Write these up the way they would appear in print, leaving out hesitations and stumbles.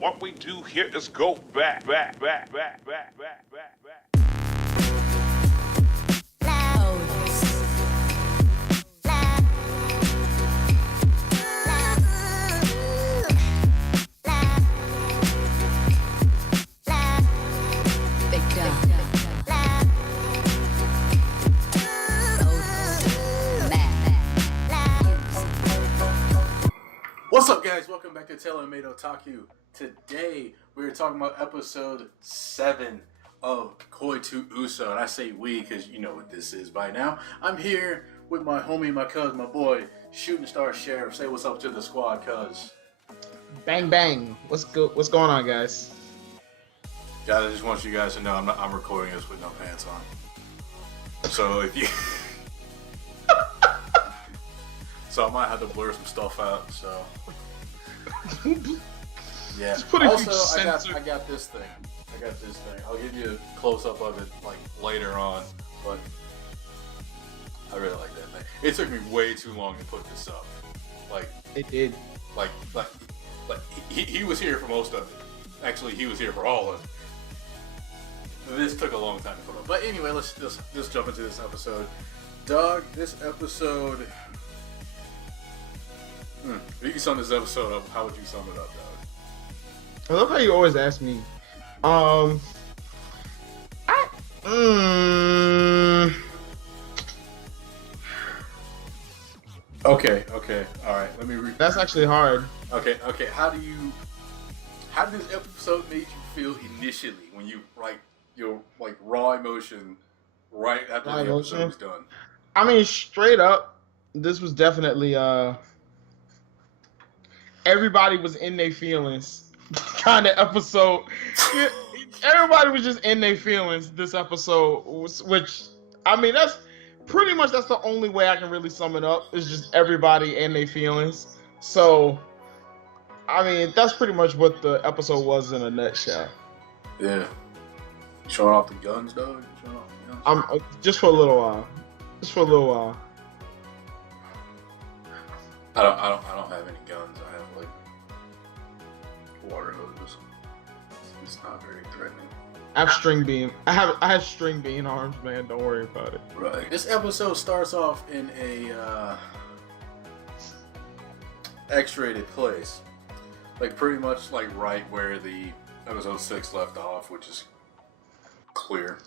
What we do here is go back. What's up, guys? Welcome back to TaylorMadeOtaku. Today, we're talking about episode 7 of Koi to Uso. And I say we because you know what this is by now. I'm here with my homie, my cousin, my boy, Shooting Star Sheriff. Say what's up to the squad, cuz. Bang bang. What's going on, guys? Guys, I just want you guys to know I'm recording this with no pants on. So if you... So I might have to blur some stuff out, so... Yeah. Also, I got this thing. I'll give you a close-up of it, like, later on, but... I really like that thing. It took me way too long to put this up. Like... It did. Like he was here for most of it. Actually, he was here for all of it. This took a long time to put up. But anyway, let's just jump into this episode. Dog, this episode... If you could sum this episode up, how would you sum it up, dog? I love how you always ask me. Okay, alright, let me That's actually hard. Okay, how did this episode make you feel initially when you, your raw emotion right after the episode was done? I mean, straight up, this was definitely, everybody was in their feelings kind of episode. Everybody was just in their feelings this episode, which, I mean, that's the only way I can really sum it up, is just everybody in their feelings. So, I mean, that's pretty much what the episode was in a nutshell. Yeah. Showing off the guns, dog? Just for a little while. I don't have any guns. I have water hoses. It's not very threatening. I have string beam. I have string beam arms, man. Don't worry about it. Right. This episode starts off in a X-rated place, pretty much right where the episode 6 left off, which is clear.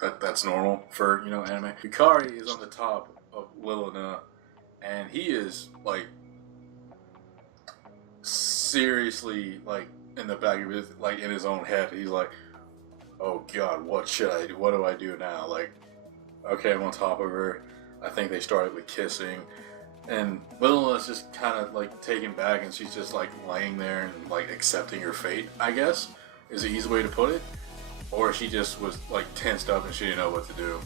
That's normal for anime. Hikari is on the top of Lilina. And he is, seriously, in the back of his, in his own head. He's like, oh God, what should I do? What do I do now? Okay, I'm on top of her. I think they started with kissing. And Lilina's just kind of, taken back, and she's just, laying there and, accepting her fate, I guess, is the easy way to put it. Or she just was, tensed up and she didn't know what to do.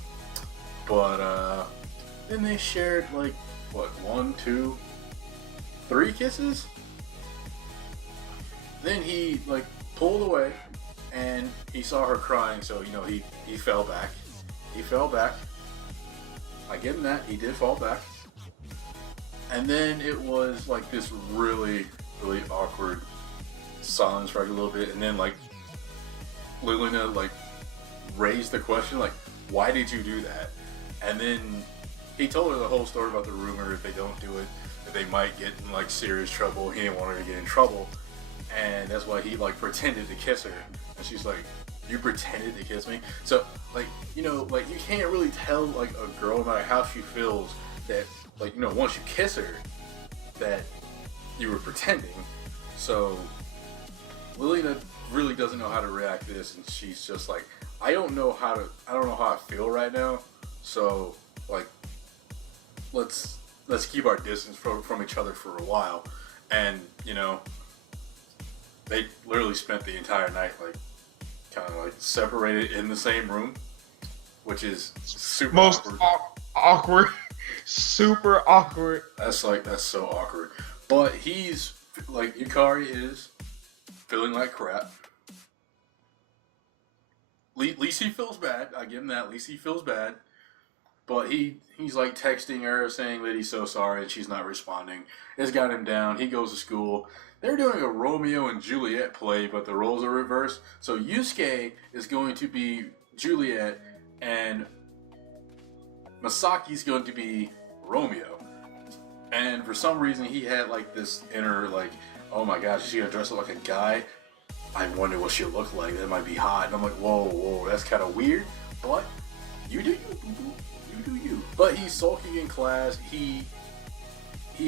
But, then they shared, 1, 2, 3 kisses? Then he, pulled away, and he saw her crying, so, he fell back. He fell back. I give him that, he did fall back. And then it was, this really, really awkward silence for, a little bit, and then, Lilina, raised the question, why did you do that? And then he told her the whole story about the rumor, if they don't do it, that they might get in, serious trouble. He didn't want her to get in trouble. And that's why he, pretended to kiss her. And she's like, you pretended to kiss me? So, you can't really tell, a girl, no matter how she feels, that, once you kiss her, that you were pretending. So, Lilina really doesn't know how to react to this, and she's just I don't know how I feel right now. So, let's keep our distance from each other for a while. And, they literally spent the entire night, separated in the same room, which is super awkward. Super awkward. That's so awkward. But he's, Yukari is feeling like crap. At least he feels bad. I give him that. At least he feels bad. But he's like texting her saying that he's so sorry and she's not responding. It's got him down. He goes to school. They're doing a Romeo and Juliet play, but the roles are reversed. So Yusuke is going to be Juliet and Masaki's going to be Romeo. And for some reason he had like this inner like, oh my gosh, is she gonna dress up like a guy? I wonder what she'll look like. That might be hot. And I'm like, whoa, that's kind of weird. But you do you, boo-boo. You do you. But he's sulking in class. He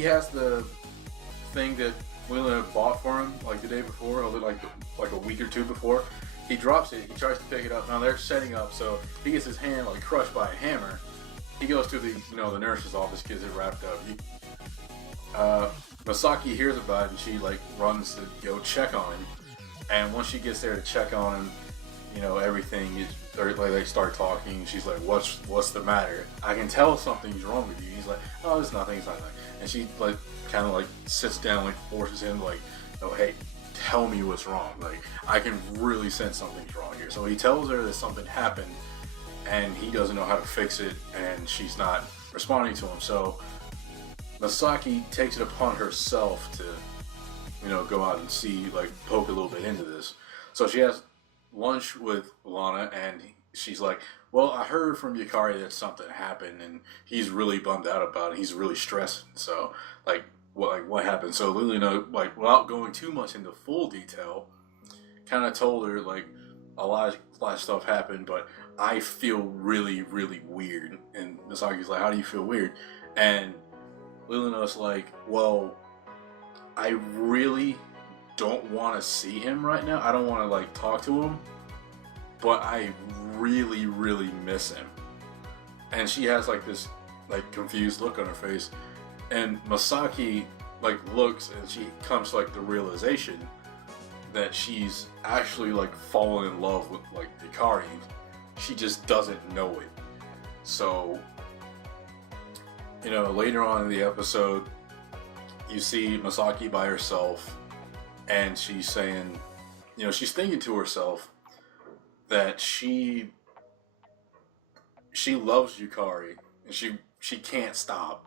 has the thing that Willa bought for him like the day before, or like a week or two before. He drops it. He tries to pick it up. Now they're setting up, so he gets his hand like crushed by a hammer. He goes to the nurse's office, gets it wrapped up. Masaki hears about it and she like runs to go check on him. And once she gets there to check on him, everything is they start talking. She's like, "What's the matter? I can tell something's wrong with you." He's like, "Oh, it's nothing. It's nothing." And she like kind of like sits down, like forces him, like, "Oh, hey, tell me what's wrong. Like, I can really sense something's wrong here." So he tells her that something happened, and he doesn't know how to fix it, and she's not responding to him. So Masaki takes it upon herself to, go out and see, like, poke a little bit into this. So she has lunch with Lana, and she's like, "Well, I heard from Yukari that something happened, and he's really bummed out about it. He's really stressed. So, what happened?" So Liliana, like, without going too much into full detail, kind of told her, like, a lot of stuff happened, but I feel really, really weird. And Masaki's like, "How do you feel weird?" And Liliana's like, "Well, I really don't want to see him right now. I don't want to like talk to him, but I really, really miss him." And she has like this like confused look on her face, and Masaki like looks, and she comes to like the realization that she's actually like fallen in love with like Yukari. She just doesn't know it. So later on in the episode, you see Masaki by herself, and she's saying, she's thinking to herself that she loves Yukari, and she can't stop,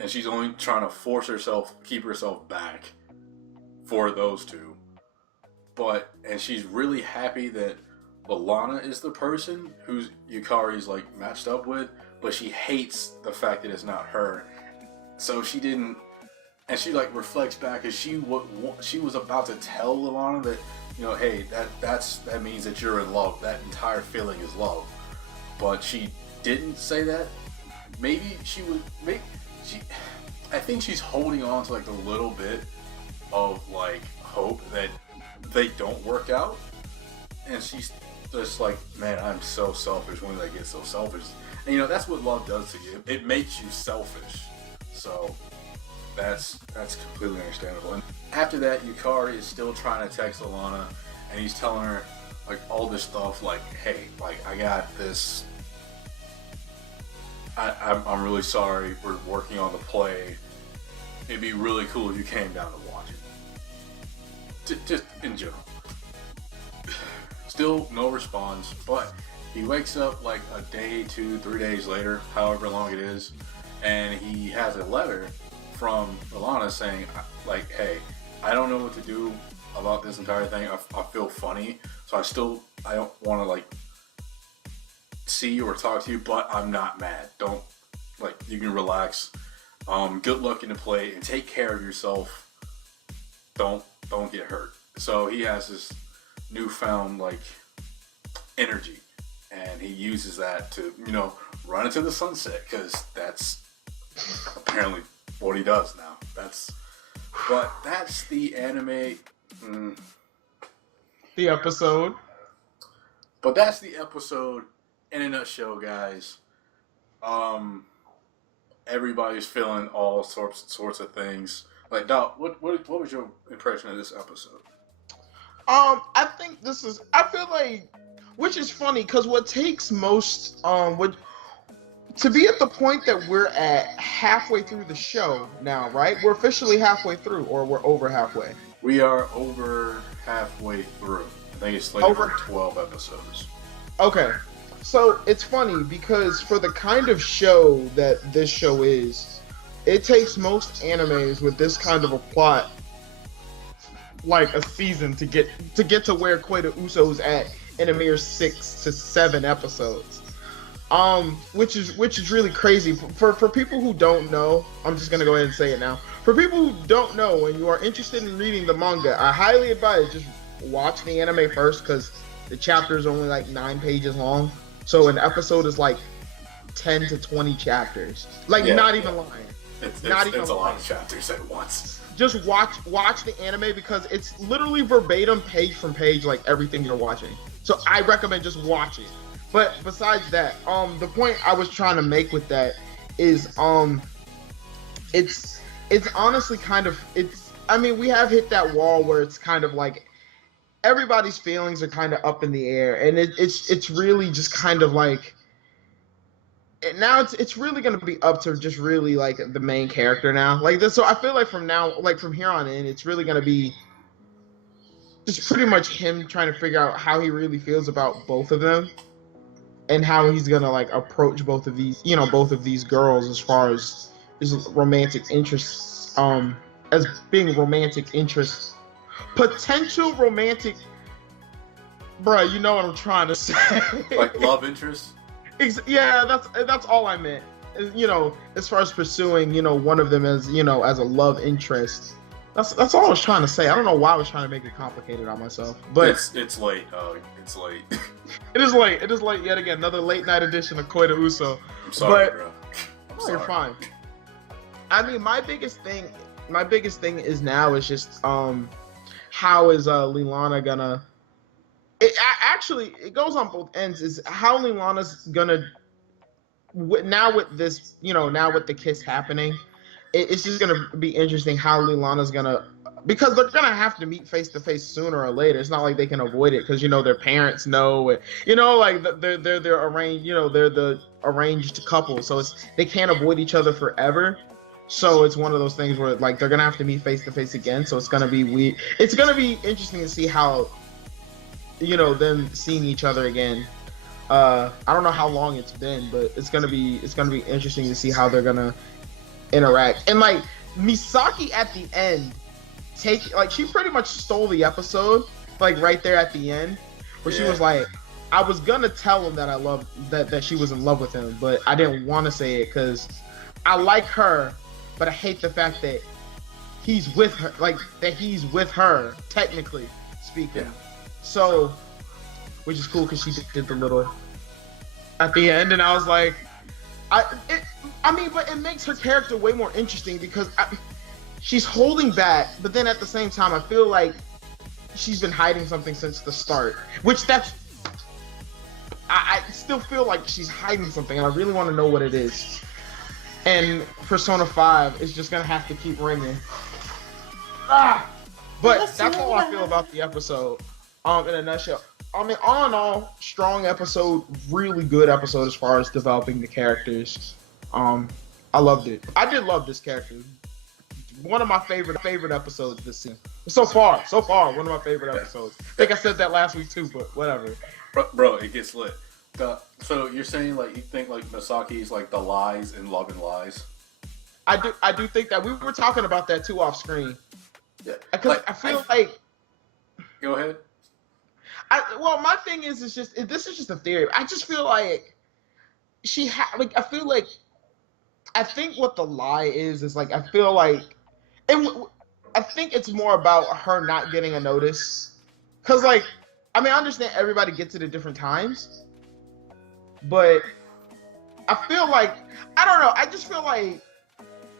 and she's only trying to force herself, keep herself back for those two. And she's really happy that Lana is the person who's Yukari's like matched up with, but she hates the fact that it's not her. So she didn't. And she like reflects back, as she was about to tell Lana that, hey, that means that you're in love. That entire feeling is love. But she didn't say that. Maybe she would. I think she's holding on to like a little bit of like hope that they don't work out. And she's just like, man, I'm so selfish. When did I get so selfish? And that's what love does to you. It makes you selfish. So that's completely understandable. And after that, Yukari is still trying to text Alana, and he's telling her like all this stuff, like, hey, like, I got this. I'm really sorry. We're working on the play. It'd be really cool if you came down to watch it. Just in general. Still no response, but he wakes up like a day, 2, 3 days later, however long it is, and he has a letter from Alana saying, like, hey, I don't know what to do about this entire thing. I feel funny, so I don't want to like see you or talk to you, but I'm not mad. Don't, like, you can relax. Good luck in the play, and take care of yourself. Don't get hurt. So he has this newfound like energy, and he uses that to run into the sunset, because that's apparently what he does now. That's the anime. The episode. But that's the episode in a nutshell, guys. Everybody's feeling all sorts of things. Like, Doc, what was your impression of this episode? I think I feel like, which is funny, because what takes most, to be at the point that we're at halfway through the show now, right? We're officially halfway through, or we're over halfway? We are over halfway through. I think it's like over 12 episodes. Okay. So it's funny because for the kind of show that this show is, it takes most animes with this kind of a plot like a season to get to where Koda Uso's at in a mere 6 to 7 episodes. Which is really crazy for people who don't know. I'm just gonna go ahead and say it now. For people who don't know and you are interested in reading the manga, I highly advise just watch the anime first because the chapter is only like 9 pages long. So an episode is like 10 to 20 chapters. Like not even lying. It's a lot of chapters at once. Just watch the anime because it's literally verbatim, page from page, like everything you're watching. So I recommend just watch it. But besides that, the point I was trying to make with that is, it's honestly kind of, I mean, we have hit that wall where it's kind of like everybody's feelings are kind of up in the air, and it's really just kind of like, now it's really going to be up to just really like the main character now. Like this, so I feel like from here on in, it's really going to be just pretty much him trying to figure out how he really feels about both of them. And how he's gonna like approach both of these girls as far as his romantic interests, as being romantic interests, potential romantic. Bruh, you know what I'm trying to say? Like love interest. Yeah, that's all I meant. You know, as far as pursuing, one of them as as a love interest. That's all I was trying to say. I don't know why I was trying to make it complicated on myself, but it's late. It's late. It is late. It is late yet again. Another late night edition of Koda Uso. I'm sorry, bro. I'm sorry. You're fine. I mean, my biggest thing is now is just how is Leilana gonna? It goes on both ends. Is how Leilana's gonna now with this, now with the kiss happening. It's just gonna be interesting how Leilana's gonna, because they're gonna have to meet face to face sooner or later. It's not like they can avoid it because their parents know, and, like they're arranged. They're the arranged couple, so they can't avoid each other forever. So it's one of those things where like they're gonna have to meet face to face again. So it's gonna be weird. It's gonna be interesting to see how, them seeing each other again. I don't know how long it's been, but it's gonna be interesting to see how they're gonna interact. And like Misaki at the end, she pretty much stole the episode, like right there at the end, where she was like, I was gonna tell him that I love that she was in love with him, but I didn't want to say it because I like her, but I hate the fact that he's with her, technically speaking. Yeah. So, which is cool because she did the little at the end, and I was like, but it makes her character way more interesting because she's holding back, but then at the same time, I feel like she's been hiding something since the start. I still feel like she's hiding something, and I really want to know what it is. And Persona 5 is just gonna have to keep ringing. But that's all I feel about the episode. In a nutshell. I mean, all in all, strong episode, really good episode as far as developing the characters. I loved it. I did love this character. One of my favorite episodes this season. So far, one of my favorite episodes. I think I said that last week too, but whatever. Bro, it gets lit. So you're saying like you think like Misaki's like the lies in Love and Lies? I do think that we were talking about that too off screen. Yeah. Because I feel like. Go ahead. My thing is this is just a theory. I just feel like I think what the lie is like, I feel like, I think it's more about her not getting a notice. Cause like, I mean, I understand everybody gets it at different times, but I feel like, I don't know. I just feel like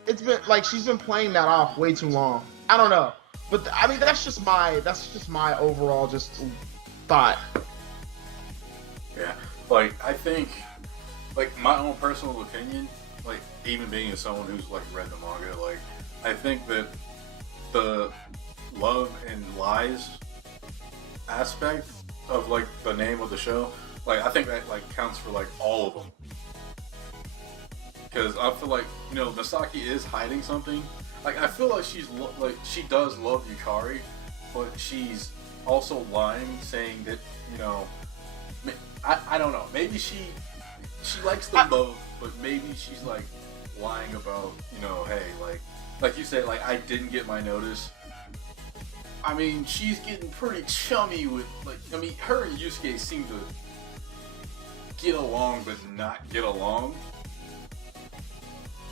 it's been like, she's been playing that off way too long. I don't know. But I mean, that's just my overall just thought. Yeah, like I think, like my own personal opinion, like even being someone who's like read the manga, like I think that the Love and Lies aspect of like the name of the show, like I think that like counts for like all of them, because I feel like Misaki is hiding something. Like I feel like she does love Yukari, but she's also lying, saying that I don't know. Maybe she likes them both, but maybe she's like lying about, hey, like you said, like I didn't get my notice. I mean, she's getting pretty chummy with her and Yusuke seem to get along but not get along.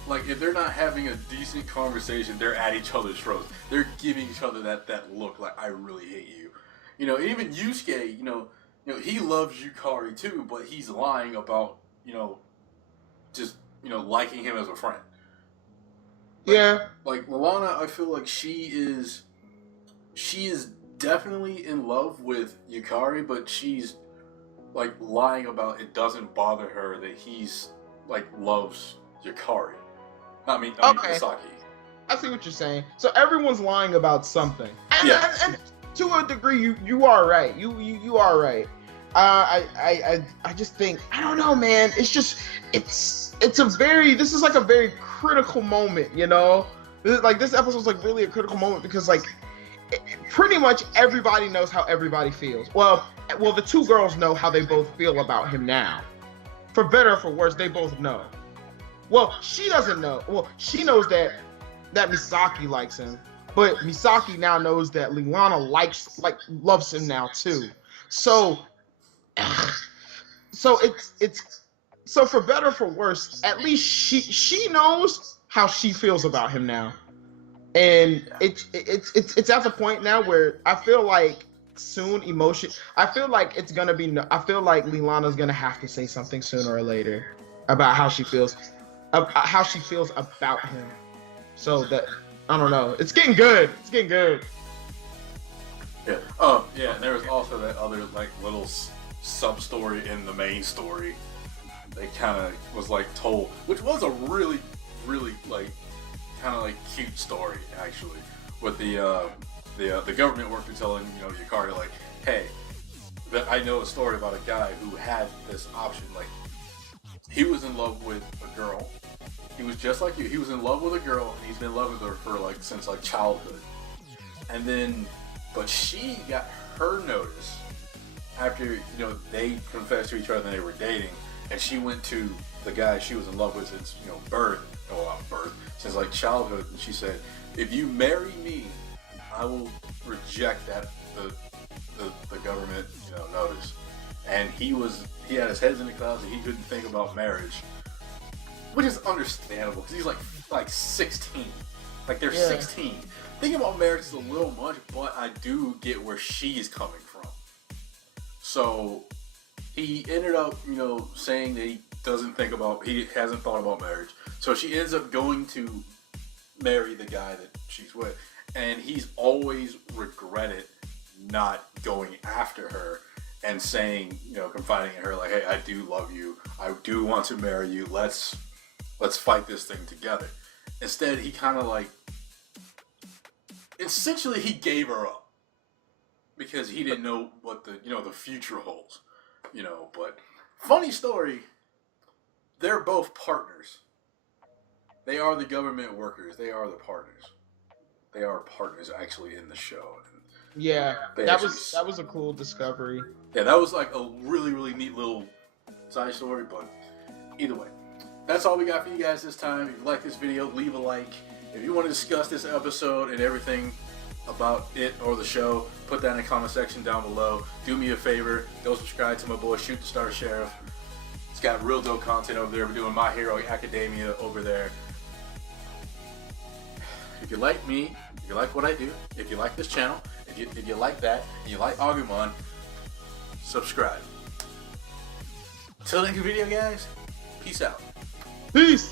Like, if they're not having a decent conversation, they're at each other's throats. They're giving each other that look like, I really hate you. Even Yusuke, he loves Yukari too, but he's lying about, just, liking him as a friend. Yeah. Like, Lalana, I feel like she is definitely in love with Yukari, but she's, like, lying about it doesn't bother her that he's, like, loves Yukari. I mean Misaki. I see what you're saying. So everyone's lying about something. And to a degree, you are right. You are right. I just think, I don't know, man. It's just, this is like a very critical moment, This episode's like really a critical moment because like, pretty much everybody knows how everybody feels. Well, the two girls know how they both feel about him now. For better or for worse, they both know. Well, she doesn't know. Well, she knows that Misaki likes him, but Misaki now knows that Lalana loves him now too. So for better or for worse, at least she knows how she feels about him now. And it's at the point now where I feel like I feel like Lalana's gonna have to say something sooner or later about how she feels about him. So that, I don't know. It's getting good. Yeah. Oh, yeah. And there was also that other like little sub story in the main story. They kind of was like told, which was a really, really like kind of like cute story actually. With the government worker telling Yukari like, hey, that I know a story about a guy who had this option. Like, he was in love with a girl. He was just like you. He was in love with a girl, and he's been in love with her for like since like childhood. And then, but she got her notice after they confessed to each other and they were dating, and she went to the guy she was in love with since since like childhood, and she said, if you marry me, I will reject the government notice. And he had his head in the clouds and he couldn't think about marriage, which is understandable because he's like 16. Like, they're 16. Thinking about marriage is a little much, but I do get where she's coming from. So he ended up saying that he hasn't thought about marriage. So she ends up going to marry the guy that she's with, and he's always regretted not going after her and saying, confiding in her like, hey, I do love you, I do want to marry you, let's fight this thing together. Instead, he kind of like, essentially he gave her up because he didn't know what the future holds. But funny story, they're both partners. They are the government workers. They are the partners. They are partners actually in the show. Yeah, that was a cool discovery. Yeah, that was like a really, really neat little side story, but either way. That's all we got for you guys this time. If you like this video, leave a like. If you want to discuss this episode and everything about it or the show, put that in the comment section down below. Do me a favor, go subscribe to my boy Shoot the Star Sheriff. It's got real dope content over there. We're doing My Hero Academia over there. If you like me, if you like what I do, if you like this channel, if you like that, and you like Agumon, subscribe. Till next video, guys. Peace out. Peace.